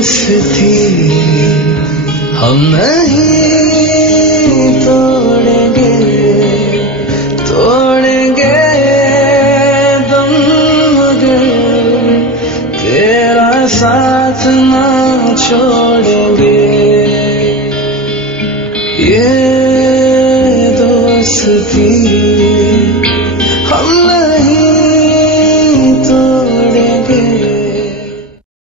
दोस्ती हम नहीं तोड़ेंगे, तोड़ेंगे दम मगर तेरा साथ ना छोड़ेंगे। ये दोस्ती